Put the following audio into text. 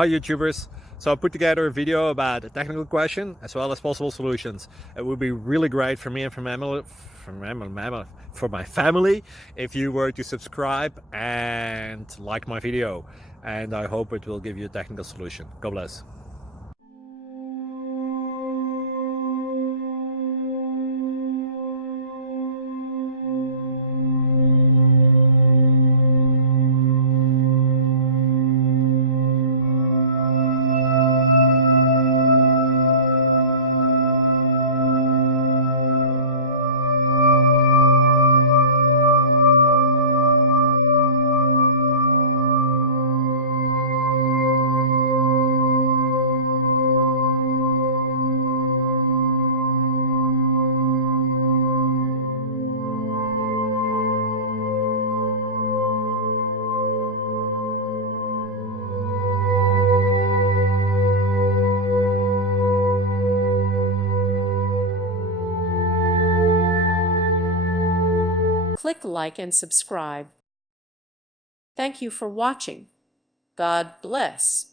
Hi YouTubers. So I put together a video about a technical question as well as possible solutions. It would be really great for me and for my family if you were to subscribe and like my video. And I hope it will give you a technical solution. God bless. Click like and subscribe. Thank you for watching. God bless.